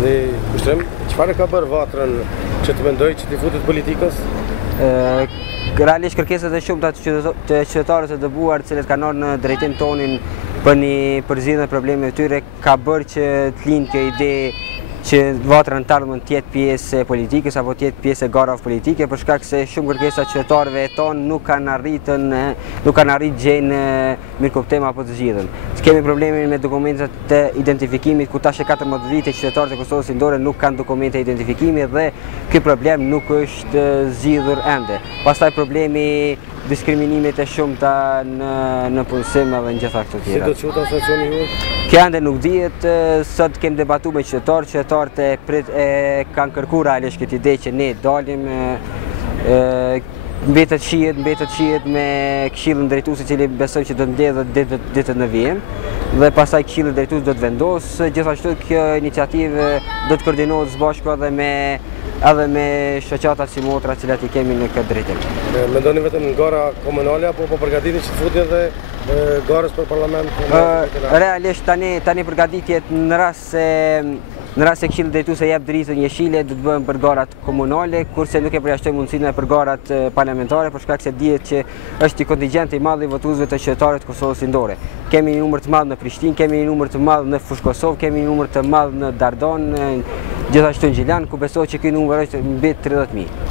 Dhe kushtrim, çfarë ka bërë Vatrën që të mendoj që t'i futet politikës? Realisht kërkesat e shumta të qytetarëve të dëbuar, të cilët kanë ardhur në drejtim tonin për një përzgjidhje problemeve të tyre, ka bërë që të lind kjo ide që Vatra në tardhmen të jetë pjesë e politikës apo të jetë pjesë e garave politike, për shkak se shumë kërkesa të qytetarëve tonë nuk kanë arritë gjejnë mirëkuptim apo të zgjidhen. Kemi problemin me dokumentat të identifikimit, ku tash e 14 vite qytetarët e Kosovës Lindore nuk kanë dokumente identifikimi dhe ky problem nuk është zgjidhur ende. Pastaj problemi diskriminimit e shumta në punësim edhe në gjitha këto tjera. Si do të quhet asociacioni juaj? Kjo ende nuk dihet, sot kemi debatuar me qytetarët e kanë kërkuar realisht këtë ide që ne dalim, mbetet shihet me këshillin drejtues i cili besoj që do të mbledhet ditën në vijim dhe pastaj këshilli drejtues do të vendosë. Gjithashtu kjo iniciativë do të koordinohet së bashku edhe me shoqatat si motra të cilat I kemi në këtë drejtim. Mendoni vetëm në gara komunale apo po përgatiteni që të futni edhe garës për parlament? Realisht tani përgatitjet në rast se këshilli drejtues e jep dritën jeshile do të bëhen për garat komunale, kurse nuk e përjashtoj mundësinë për garat parlamentare për shkak se dihet që është një kontingjent I madh I votuesve të qytetarëve të Kosovës Lindore. Kemi një numër të madh në Prishtinë, kemi një numër të madh në Fushë Kosovë, kemi një numër të madh në Dardon, gjithashtu në Gjilan, ku besoj që ky numër është mbi 30.000.